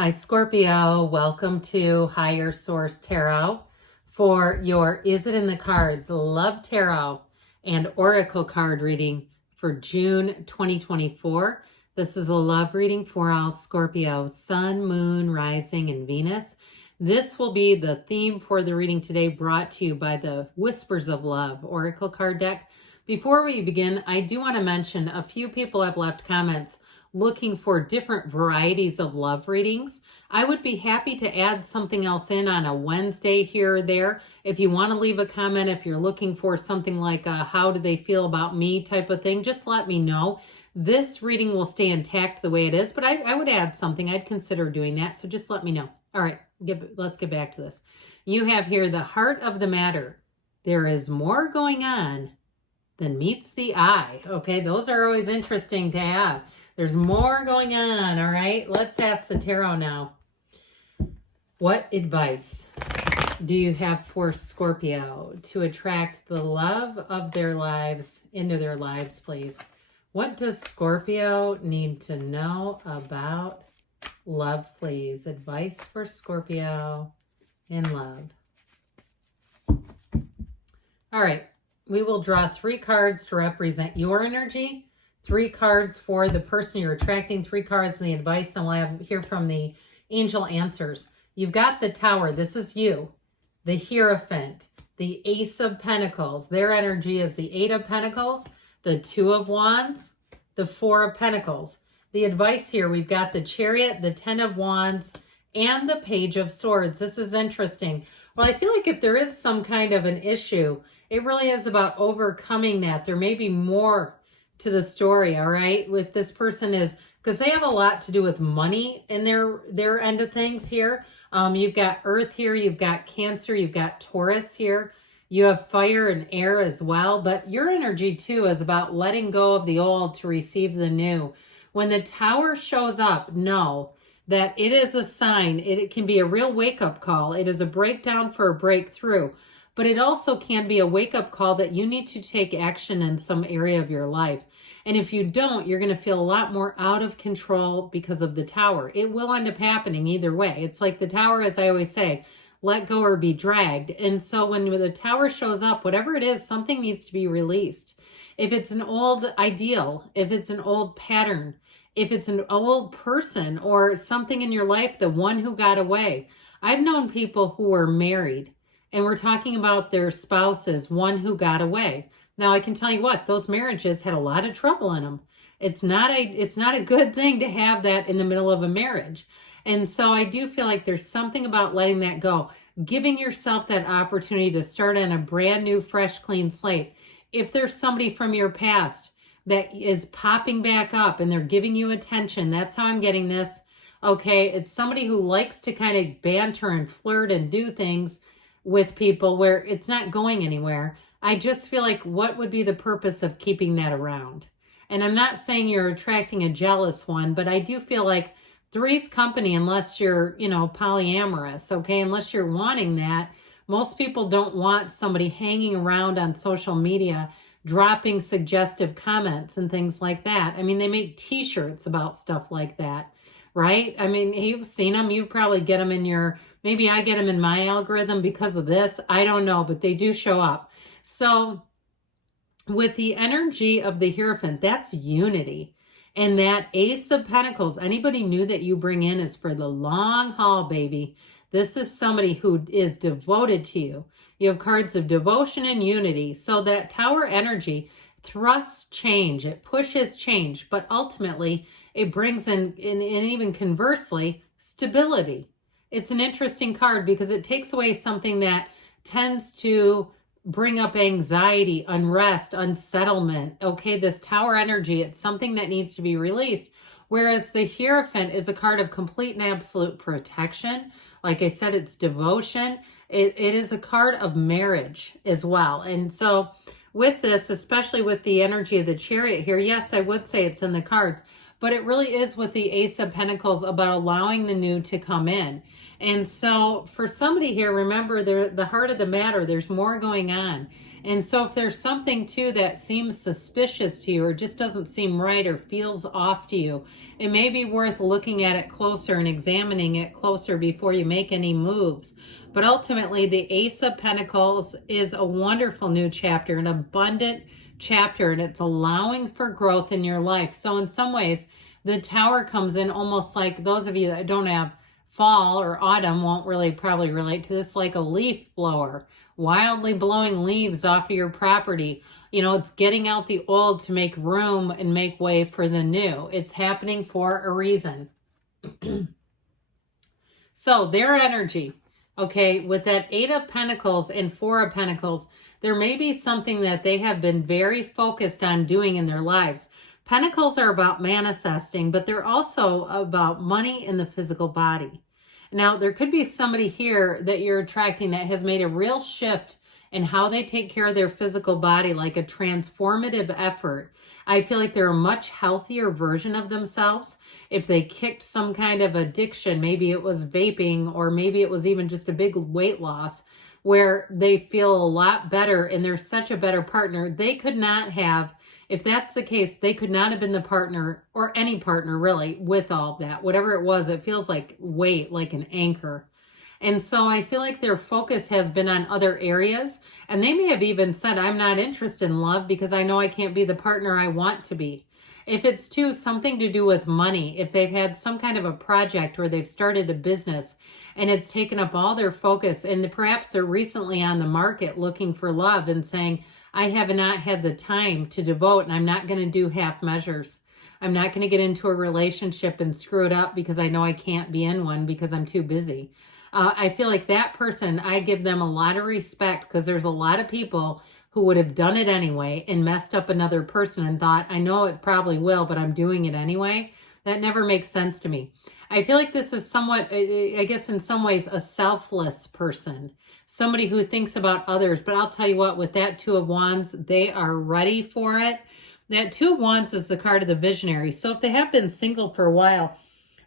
Hi, Scorpio. Welcome to Higher Source Tarot for your Is It in the Cards Love Tarot and Oracle card reading for June 2024. This is a love reading for all Scorpio, Sun, Moon, Rising, and Venus. This will be the theme for the reading today, brought to you by the Whispers of Love Oracle card deck. Before we begin, I do want to mention a few people have left comments looking for different varieties of love readings. I would be happy to add something else in on a Wednesday here or there. If you want to leave a comment, if you're looking for something like a how do they feel about me type of thing, just let me know. This reading will stay intact the way it is, but I would add something. I'd consider doing that, so just let me know. All right, let's get back to this. You have here the heart of the matter. There is more going on than meets the eye. Okay, those are always interesting to have. There's more going on, all right? Let's ask the tarot now. What advice do you have for Scorpio to attract the love of their lives into their lives, please? What does Scorpio need to know about love, please? Advice for Scorpio in love. All right, we will draw 3 cards to represent your energy. 3 cards for the person you're attracting, 3 cards in the advice, and we'll hear from the angel answers. You've got the Tower. This is you. The Hierophant, the Ace of Pentacles. Their energy is the 8 of Pentacles, the 2 of Wands, the 4 of Pentacles. The advice here, we've got the Chariot, the 10 of Wands, and the Page of Swords. This is interesting. Well, I feel like if there is some kind of an issue, it really is about overcoming that. There may be more to the story, all right? If this person is, because they have a lot to do with money in their end of things here. You've got Earth here, you've got Cancer, you've got Taurus here. You have fire and air as well, but your energy too is about letting go of the old to receive the new. When the Tower shows up, know that it is a sign. It can be a real wake-up call. It is a breakdown for a breakthrough. But it also can be a wake-up call that you need to take action in some area of your life. And if you don't, you're going to feel a lot more out of control because of the Tower. It will end up happening either way. It's like the Tower, as I always say, let go or be dragged. And so when the Tower shows up, whatever it is, something needs to be released. If it's an old ideal, if it's an old pattern, if it's an old person or something in your life, the one who got away. I've known people who were married, and we're talking about their spouses, one who got away. Now, I can tell you what, those marriages had a lot of trouble in them. It's not a good thing to have that in the middle of a marriage. And so I do feel like there's something about letting that go, giving yourself that opportunity to start on a brand new, fresh, clean slate. If there's somebody from your past that is popping back up and they're giving you attention, that's how I'm getting this. Okay, it's somebody who likes to kind of banter and flirt and do things with people where it's not going anywhere. I just feel like, what would be the purpose of keeping that around? And I'm not saying you're attracting a jealous one, but I do feel like three's company, unless you're, polyamorous, okay? Unless you're wanting that. Most people don't want somebody hanging around on social media, dropping suggestive comments and things like that. I mean, they make t-shirts about stuff like that. Right? I mean, you've seen them. You probably get them in your, maybe I get them in my algorithm because of this. I don't know, but they do show up. So with the energy of the Hierophant, that's unity. And that Ace of Pentacles, anybody new that you bring in is for the long haul, baby. This is somebody who is devoted to you. You have cards of devotion and unity. So that Tower energy thrusts change, it pushes change, but ultimately it brings in, and even conversely, stability. It's an interesting card because it takes away something that tends to bring up anxiety, unrest, unsettlement. Okay, this Tower energy, it's something that needs to be released. Whereas the Hierophant is a card of complete and absolute protection. Like I said, it's devotion. It is a card of marriage as well. And so with this, especially with the energy of the Chariot here, yes, I would say it's in the cards, but it really is with the Ace of Pentacles about allowing the new to come in. And so for somebody here, remember, the heart of the matter, there's more going on. And so if there's something too that seems suspicious to you or just doesn't seem right or feels off to you, it may be worth looking at it closer and examining it closer before you make any moves. But ultimately, the Ace of Pentacles is a wonderful new chapter, an abundant chapter, and it's allowing for growth in your life. So in some ways, the Tower comes in almost like, those of you that don't have fall or autumn won't really probably relate to this, like a leaf blower, wildly blowing leaves off of your property. You know, it's getting out the old to make room and make way for the new. It's happening for a reason. So their energy, okay, with that Eight of Pentacles and Four of Pentacles, there may be something that they have been very focused on doing in their lives. Pentacles are about manifesting, but they're also about money in the physical body. Now, there could be somebody here that you're attracting that has made a real shift in how they take care of their physical body, like a transformative effort. I feel like they're a much healthier version of themselves. If they kicked some kind of addiction, maybe it was vaping, or maybe it was even just a big weight loss, where they feel a lot better and they're such a better partner. They could not have, if that's the case, they could not have been the partner, or any partner really, with all of that. Whatever it was, it feels like weight, like an anchor. And so I feel like their focus has been on other areas. And they may have even said, I'm not interested in love because I know I can't be the partner I want to be. If it's too something to do with money, if they've had some kind of a project or they've started a business and it's taken up all their focus, and perhaps they're recently on the market looking for love and saying, I have not had the time to devote, and I'm not going to do half measures. I'm not going to get into a relationship and screw it up because I know I can't be in one because I'm too busy. I feel like that person, I give them a lot of respect, because there's a lot of people who would have done it anyway and messed up another person and thought, I know it probably will, but I'm doing it anyway. That never makes sense to me. I feel like this is somewhat, I guess in some ways, a selfless person, somebody who thinks about others. But I'll tell you what, with that Two of Wands, they are ready for it. That Two of Wands is the card of the visionary. So if they have been single for a while,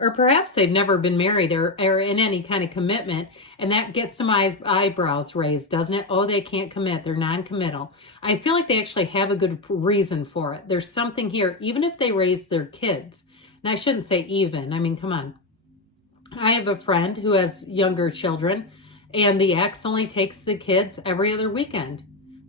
or perhaps they've never been married or in any kind of commitment, and that gets some eyebrows raised, doesn't it? Oh, they can't commit. They're non-committal. I feel like they actually have a good reason for it. There's something here, even if they raise their kids. And I shouldn't say even. I mean, come on. I have a friend who has younger children, and the ex only takes the kids every other weekend.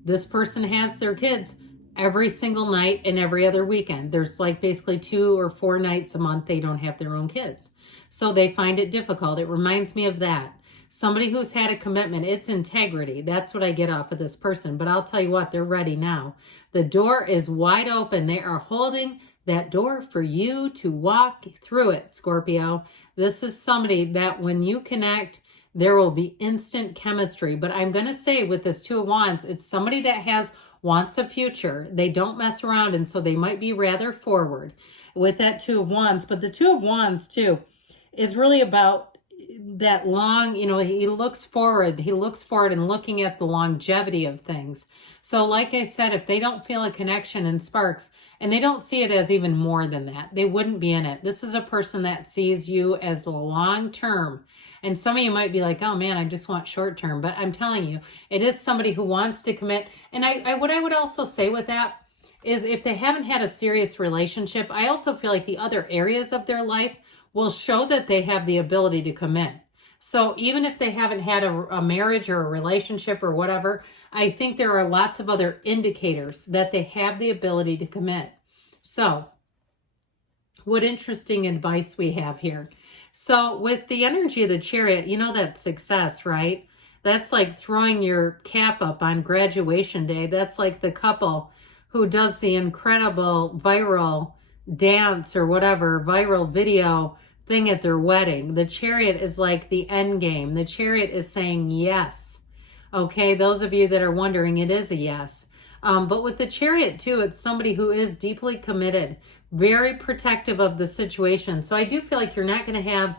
This person has their kids every single night and every other weekend. There's like basically 2 or 4 nights a month they don't have their own kids. So they find it difficult. It reminds me of that. Somebody who's had a commitment, it's integrity. That's what I get off of this person. But I'll tell you what, they're ready now. The door is wide open. They are holding that door for you to walk through it, Scorpio. This is somebody that when you connect, there will be instant chemistry. But I'm going to say with this Two of Wands, it's somebody that wants a future. They don't mess around, and so they might be rather forward with that Two of Wands. But the Two of Wands too is really about that long, he looks forward and looking at the longevity of things. So like I said, if they don't feel a connection and sparks, and they don't see it as even more than that, they wouldn't be in it. This is a person that sees you as the long term. And some of you might be like, oh man, I just want short term. But I'm telling you, it is somebody who wants to commit. And what I would also say with that is, if they haven't had a serious relationship, I also feel like the other areas of their life will show that they have the ability to commit. So even if they haven't had a marriage or a relationship or whatever, I think there are lots of other indicators that they have the ability to commit. So what interesting advice we have here. So with the energy of the Chariot, that's success, right? That's like throwing your cap up on graduation day. That's like the couple who does the incredible viral dance or whatever, viral video thing at their wedding. The Chariot is like the end game. The Chariot is saying yes. Okay, those of you that are wondering, it is a yes. But with the Chariot too, it's somebody who is deeply committed, very protective of the situation. So I do feel like you're not going to have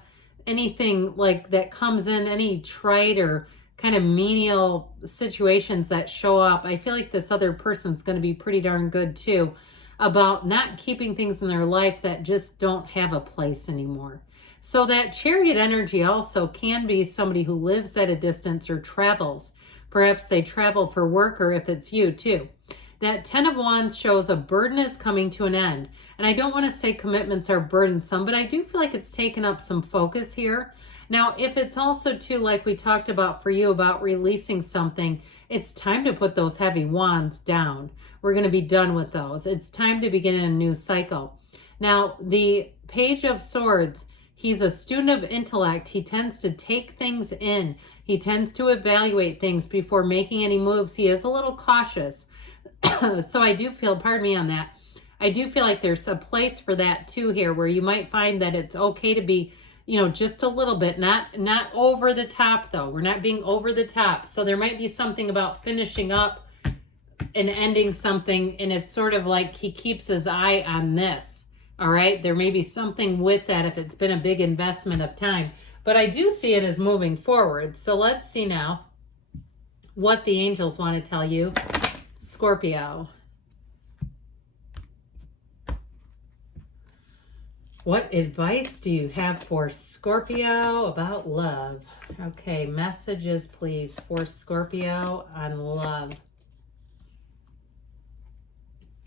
anything like that comes in, any trite or kind of menial situations that show up. I feel like this other person's going to be pretty darn good too. about not keeping things in their life that just don't have a place anymore. So that Chariot energy also can be somebody who lives at a distance or travels. Perhaps they travel for work, or if it's you too. That 10 of Wands shows a burden is coming to an end. And I don't want to say commitments are burdensome, but I do feel like it's taken up some focus here. Now, if it's also too, like we talked about for you, about releasing something, it's time to put those heavy wands down. We're going to be done with those. It's time to begin a new cycle. Now, the Page of Swords, he's a student of intellect. He tends to take things in. He tends to evaluate things before making any moves. He is a little cautious. So I do feel, pardon me on that, I do feel like there's a place for that too here, where you might find that it's okay to be, just a little bit, not over the top though. We're not being over the top. So there might be something about finishing up and ending something, and it's sort of like he keeps his eye on this. All right, there may be something with that if it's been a big investment of time, but I do see it as moving forward. So let's see now what the angels want to tell you, Scorpio. What advice do you have for Scorpio about love? Okay, messages please for Scorpio on love.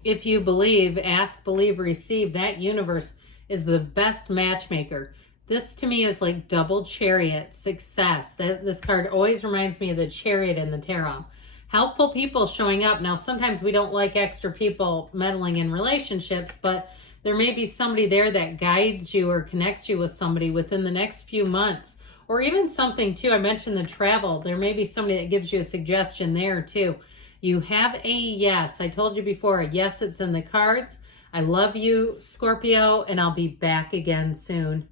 If you believe, ask, believe, receive. That universe is the best matchmaker. This to me is like double Chariot, success. This card always reminds me of the Chariot in the tarot. Helpful people showing up. Now, sometimes we don't like extra people meddling in relationships, but there may be somebody there that guides you or connects you with somebody within the next few months. Or even something too, I mentioned the travel. There may be somebody that gives you a suggestion there too. You have a yes. I told you before, a yes, it's in the cards. I love you, Scorpio, and I'll be back again soon.